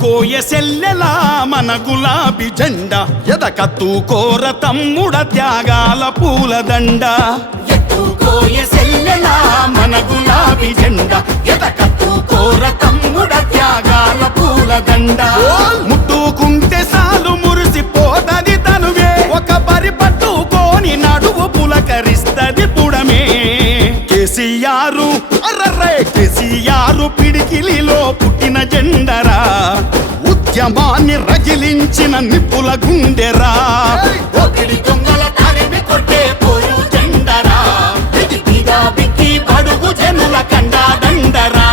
ఎత్తుకోయ సెల్లెలా మన గులాబీ జెండా ఎదకత్తుకోర తమ్ముడ త్యాగాల పూలదండ ఎత్తుకోయ సెల్లెలా మన గులాబీ జెండా ఎదకత్తుకోర తమ్ముడ త్యాగాల పూలదండ ముట్టుకుంటే సాలు మురిసిపోతది తనువే ఒక పరి పట్టుకోని నడువు పులకరిస్తది పుడమే కేసీఆర్ అర్రర్రే కేసీఆర్ పిడికిలిలో పుట్టిన జెండరా ఉద్యమాన్ని రగిలించిన నిప్పుల గుండెరా ఒకటి దొంగల తరిమి కొట్టే పోరు జెండరా ఇది బిగా బిక్కి బడుగు జనుల కండా దండరా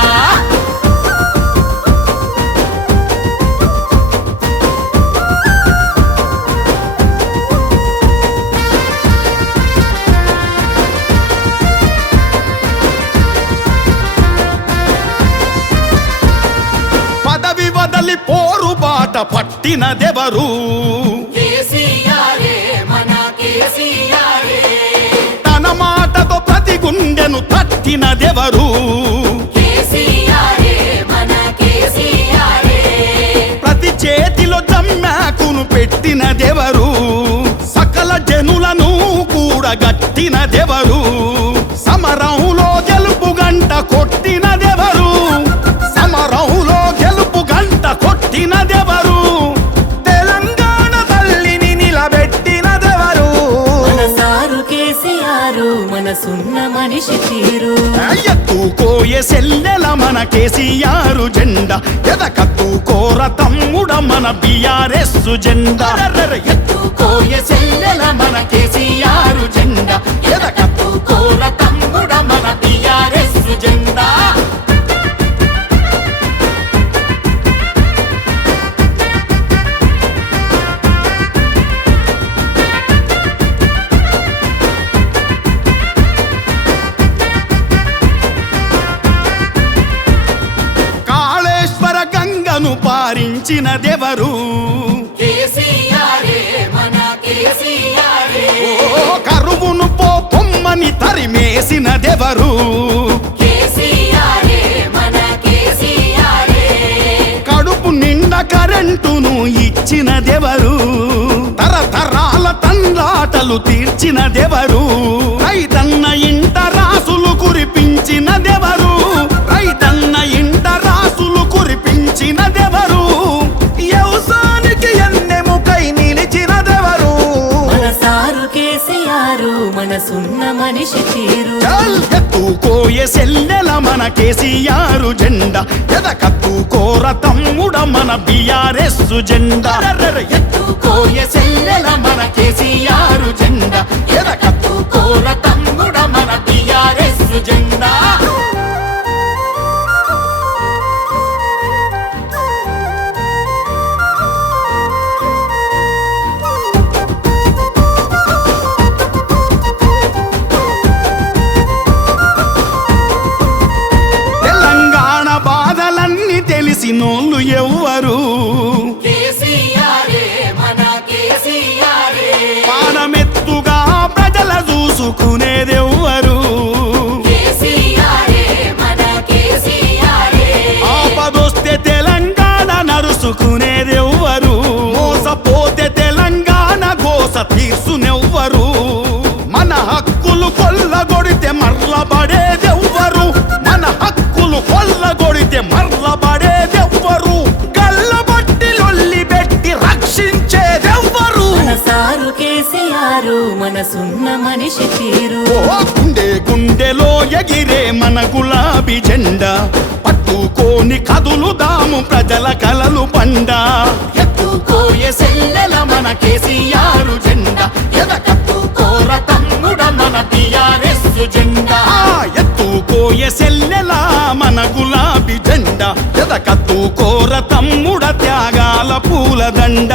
పోరు బాట పట్టినదెవరు తన మాటతో ప్రతి గుండెను తట్టినదెవరు ప్రతి చేతిలో జమ్మాకును పెట్టినదెవరు సకల జనులను కూడగట్టినదెవరు సమరంలో గెలుపు గంట కొట్టినదెవరు సమరంలో గెలుపు గంట కొట్టినదెవరు తెలంగాణ తల్లిని నిలబెట్టినదెవరు సారు కేసీఆర్ మనసున్న మనిషి తీరు ఎత్తుకోయ సెల్లెల మన కేసీఆర్ జెండా ఎదకత్తుకోర తమ్ముడ మన బీఆర్ఎస్ జెండా ఎత్తుకోయ సెల్లెల మన కేసీఆర్ జెండా ఎదకత్తుకోర తమ్ముడ మన బీఆర్ఎస్ జెండా పారించినదెవరు కరువును పొమ్మని తరిమేసినదెవరు కడుపు నిండా కరెంటును ఇచ్చినదెవరు తరతరాల తండ్రాటలు తీర్చినదెవరు రైతన్న ఇంట రాసులు కురిపించినదెవరు రైతన్న ఇంట రాసులు కురిపించినదెవరు వ్యవసాయానికి ఎన్నెముకై నిలిచినదెవరు సారు కేసీఆర్ మనసున్న మనిషి తీరు ఎత్తుకోయ సెల్లెల మన కేసీఆర్ జెండా ఎదకత్తుకోర తమ్ముడ మన బీఆర్ఎస్ జెండా ఎత్తుకోయ సెల్లెల మన కేసీఆర్ జెండా ఎదకత్తుకోర తమ్ముడ మన బీఆర్ఎస్ జెండా తెలిసినోళ్ళు ఎవ్వరు పానమెత్తుగా ప్రజల చూసుకునేదెవ్వరు ఆపదొస్తే తెలంగాణ నరుసుకునేదెవ్వరు మోసపోతే తెలంగాణ గోస తీర్చునెవ్వరు మన హక్కులు కొల్లగొడితే మర్లబడేదెవ్వరు మన హక్కులు కొల్లగొడితే మర్లబడేదెవ్వరు కళ్ళబట్టి లొల్లి పెట్టి రక్షించేదెవ్వరు సారు కేసీఆర్ మనసున్న మనిషి తీరు గుండె గుండెలో ఎగిరే మన గులాబీ జెండా పట్టుకోని కదులుదాము ప్రజల కలలు పండ ఎత్తుకోయ సెల్లెల మన కేసీఆర్ జెండా ఎదకత్తుకోర తమ్ముడ మన బీఆర్ఎస్ జెండా ఎత్తుకోయ సెల్లెల మన గులాబీ జెండా ఎదకత్తుకోర తమ్ముడ త్యాగాల పూలదండ